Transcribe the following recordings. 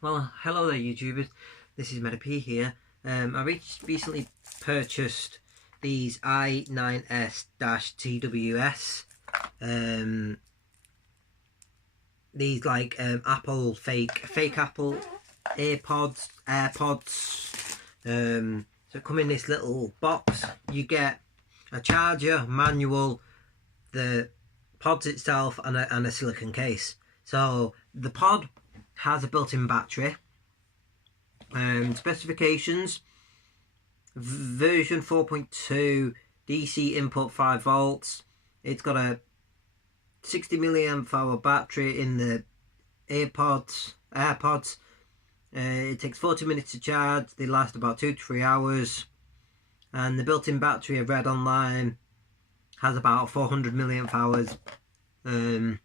Well, hello there YouTubers, this is Meta-P here. I recently purchased these i9S-tws. These like Apple fake Apple AirPods. So come in this little box. You get a charger, manual, the pods itself, and a silicone case. So the pod has a built-in battery. Specifications: version 4.2, DC input 5 volts. It's got a 60 milliamp hour battery in the AirPods. It takes 40 minutes to charge. They last about 2 to 3 hours. And the built-in battery, I've read online, has about 400 milliamp hours. So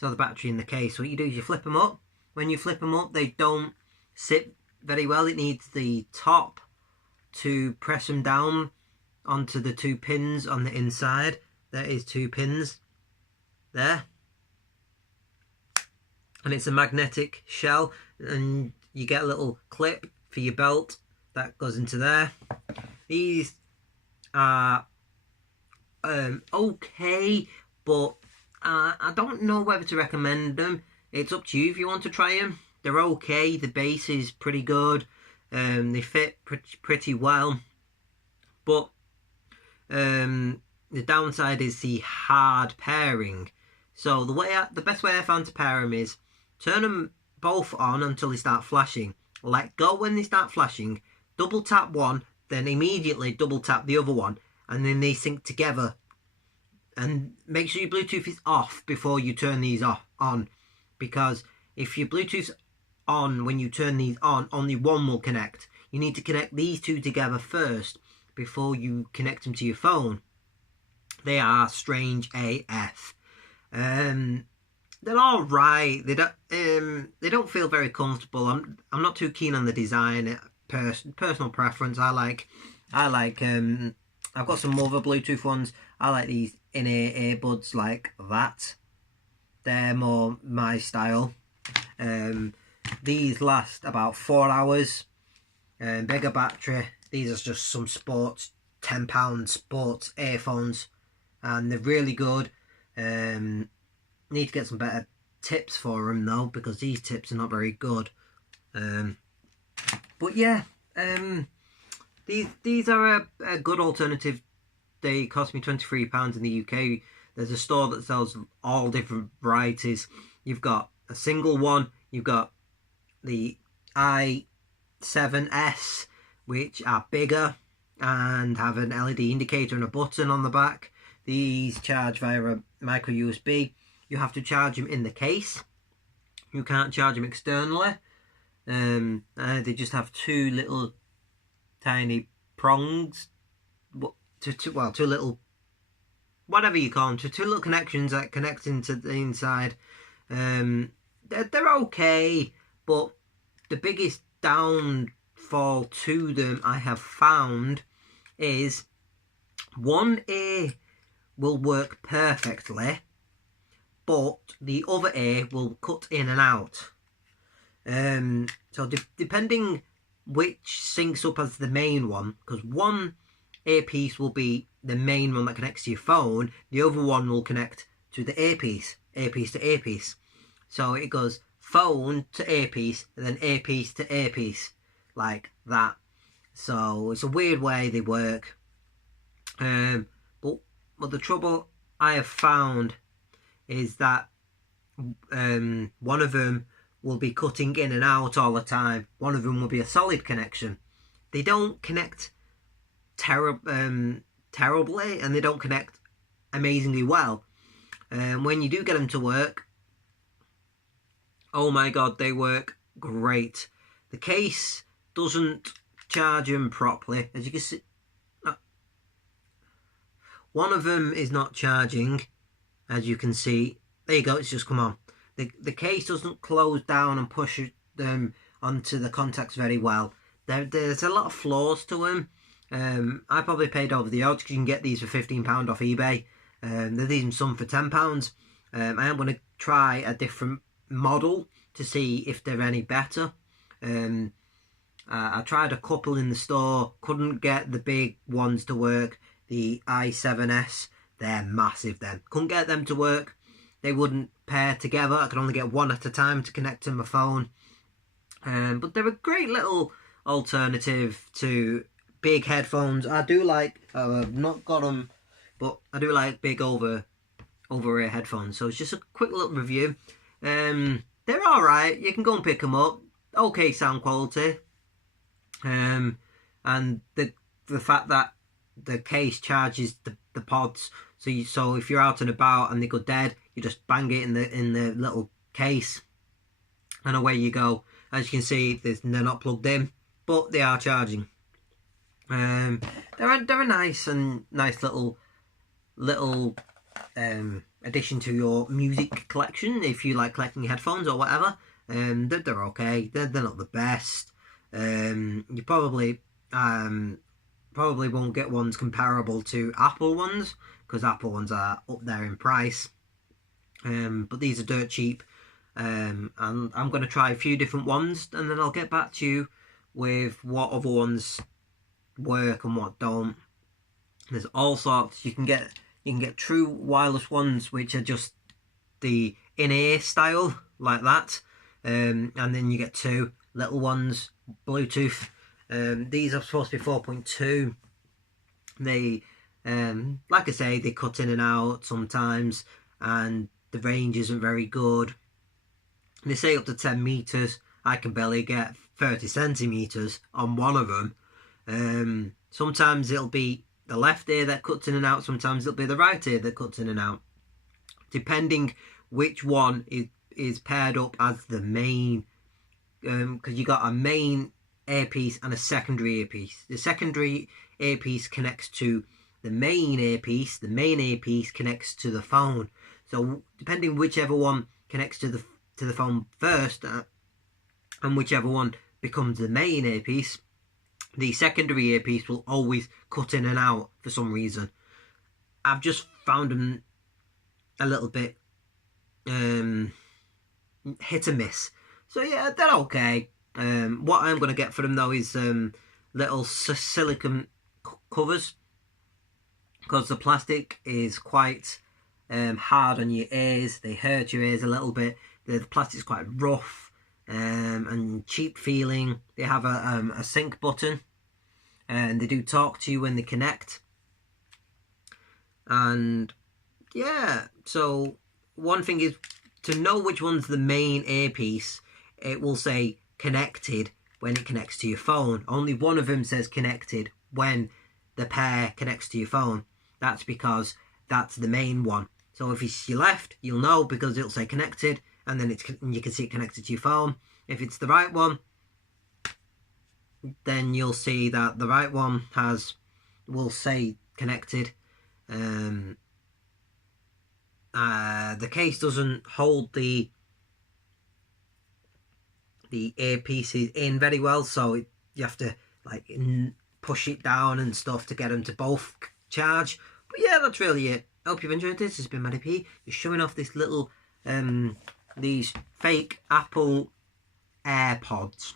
the battery in the case. So what you do is you flip them up. When you flip them up, they don't sit very well. It needs the top to press them down onto the 2 pins on the inside. There is 2 pins there, and it's a magnetic shell, and you get a little clip for your belt that goes into there. These are okay, but I don't know whether to recommend them. It's up to you if you want to try them. They're okay. The base is pretty good. They fit pretty well. But the downside is the hard pairing. So the best way I found to pair them is turn them both on until they start flashing. Let go when they start flashing. Double tap one, then immediately double tap the other one, and then they sync together. And make sure your Bluetooth is off before you turn these on. Because if your Bluetooth's on when you turn these on, only one will connect. You need to connect these 2 together first before you connect them to your phone. They are strange AF. They're all right. They don't feel very comfortable. I'm not too keen on the design. Personal preference. I've got some other Bluetooth ones. I like these in-ear earbuds like that. They're more my style. These last about 4 hours. Bigger battery. These are just some sports, £10 sports earphones, and they're really good. Need to get some better tips for them though, because these tips are not very good. But yeah, these are a good alternative. They cost me £23 in the UK. There's a store that sells all different varieties. You've got a single one. You've got the i9S, which are bigger and have an LED indicator and a button on the back. These charge via a micro USB. You have to charge them in the case. You can't charge them externally. They just have 2 little tiny prongs. 2 little, whatever you call them, 2 little connections that connect into the inside. They're okay, but the biggest downfall to them I have found is one ear will work perfectly, but the other ear will cut in and out. So depending which syncs up as the main one, because one earpiece will be the main one that connects to your phone, the other one will connect to the earpiece to earpiece. So it goes phone to earpiece, and then earpiece to earpiece, like that. So it's a weird way they work. But the trouble I have found is that one of them will be cutting in and out all the time. One of them will be a solid connection. They don't connect terribly, and they don't connect amazingly well. When you do get them to work, oh my god, they work great. The case doesn't charge them properly, as you can see. One of them is not charging, as you can see. There you go, it's just come on. The case doesn't close down and push them onto the contacts very well. There's a lot of flaws to them. I probably paid over the odds, because you can get these for £15 off eBay. There's even some for £10. I am going to try a different model to see if they're any better. I tried a couple in the store, couldn't get the big ones to work. The i7S, they're massive then. Couldn't get them to work. They wouldn't pair together. I could only get one at a time to connect to my phone. But they're a great little alternative to big headphones. I do like, I've not got them, but I do like big over-ear headphones. So it's just a quick little review. They're alright. You can go and pick them up. Okay sound quality. And the fact that the case charges the pods, so if you're out and about and they go dead, you just bang it in the little case, and away you go. As you can see, they're not plugged in, but they are charging. They're a nice little addition to your music collection if you like collecting headphones or whatever. They're okay. They're not the best. You probably won't get ones comparable to Apple ones, because Apple ones are up there in price. But these are dirt cheap. And I'm going to try a few different ones, and then I'll get back to you with what other ones work and what don't. There's all sorts. You can get true wireless ones, which are just the in-ear style, like that. And then you get two little ones, Bluetooth. These are supposed to be 4.2. They, like I say, they cut in and out sometimes, and the range isn't very good. They say up to 10 meters. I can barely get 30 centimeters on one of them. Sometimes it'll be the left ear that cuts in and out. Sometimes it'll be the right ear that cuts in and out, depending which one is paired up as the main. Because you got a main earpiece and a secondary earpiece. The secondary earpiece connects to the main earpiece. The main earpiece connects to the phone. So depending whichever one connects to the phone first, and whichever one becomes the main earpiece, the secondary earpiece will always cut in and out for some reason. I've just found them a little bit hit and miss. So yeah, they're okay. What I'm going to get for them though is little silicone covers, because the plastic is quite hard on your ears. They hurt your ears a little bit. The plastic's quite rough and cheap feeling. They have a sync button, and they do talk to you when they connect. And yeah, so one thing is to know which one's the main earpiece. It will say connected when it connects to your phone. Only one of them says connected when the pair connects to your phone. That's because that's the main one. So if it's your left, you'll know because it'll say connected, and then you can see it connected to your phone. If it's the right one, then you'll see that the right one will say connected. The case doesn't hold the earpieces in very well, so you have to like push it down and stuff to get them to both charge. But yeah, that's really it. I hope you've enjoyed this. This has been Matty P, just showing off this little these fake Apple AirPods.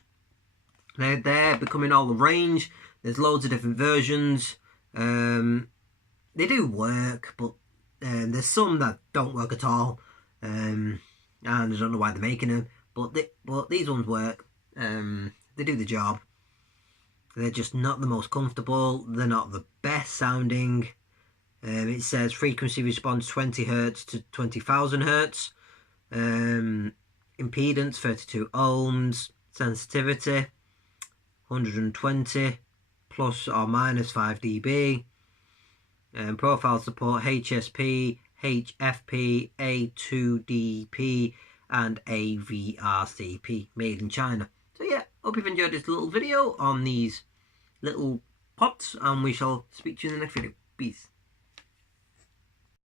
They're becoming all the rage. There's loads of different versions. They do work, but there's some that don't work at all, and I don't know why they're making them. But these ones work. They do the job. They're just not the most comfortable. They're not the best sounding. It says frequency response 20 Hz to 20,000 Hz. Impedance 32 ohms. Sensitivity 120 plus or minus 5 dB. Profile support HSP, HFP, A2DP and AVRCP, made in China. So yeah, hope you've enjoyed this little video on these little pods, and we shall speak to you in the next video. Peace.